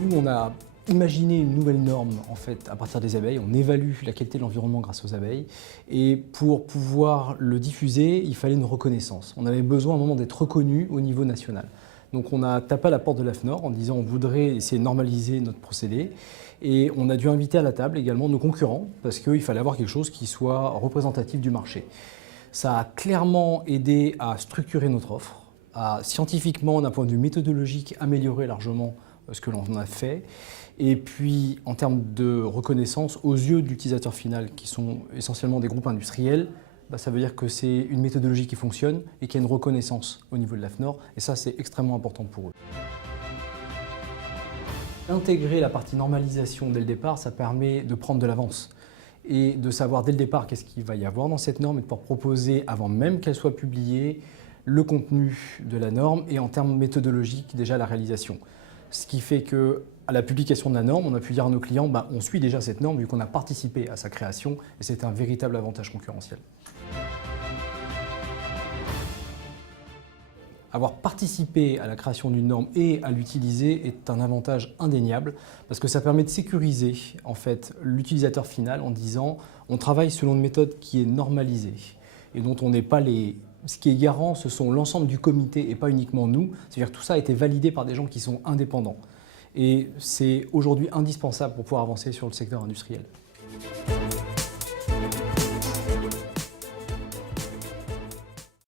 Nous, on a imaginé une nouvelle norme en fait, à partir des abeilles. On évalue la qualité de l'environnement grâce aux abeilles. Et pour pouvoir le diffuser, il fallait une reconnaissance. On avait besoin à un moment d'être reconnu au niveau national. Donc on a tapé à la porte de l'AFNOR en disant on voudrait essayer de normaliser notre procédé. Et on a dû inviter à la table également nos concurrents parce qu'il fallait avoir quelque chose qui soit représentatif du marché. Ça a clairement aidé à structurer notre offre, à scientifiquement, d'un point de vue méthodologique, améliorer largement ce que l'on a fait. Et puis, en termes de reconnaissance, aux yeux de l'utilisateur final, qui sont essentiellement des groupes industriels, ça veut dire que c'est une méthodologie qui fonctionne et qu'il y a une reconnaissance au niveau de l'AFNOR. Et ça, c'est extrêmement important pour eux. Intégrer la partie normalisation dès le départ, ça permet de prendre de l'avance et de savoir dès le départ qu'est-ce qu'il va y avoir dans cette norme et de pouvoir proposer, avant même qu'elle soit publiée, le contenu de la norme et en termes méthodologiques déjà la réalisation. Ce qui fait qu'à la publication de la norme, on a pu dire à nos clients on suit déjà cette norme vu qu'on a participé à sa création et c'est un véritable avantage concurrentiel. Avoir participé à la création d'une norme et à l'utiliser est un avantage indéniable parce que ça permet de sécuriser en fait, l'utilisateur final en disant on travaille selon une méthode qui est normalisée et dont on n'est pas les... Ce qui est garant, ce sont l'ensemble du comité et pas uniquement nous. C'est-à-dire que tout ça a été validé par des gens qui sont indépendants. Et c'est aujourd'hui indispensable pour pouvoir avancer sur le secteur industriel.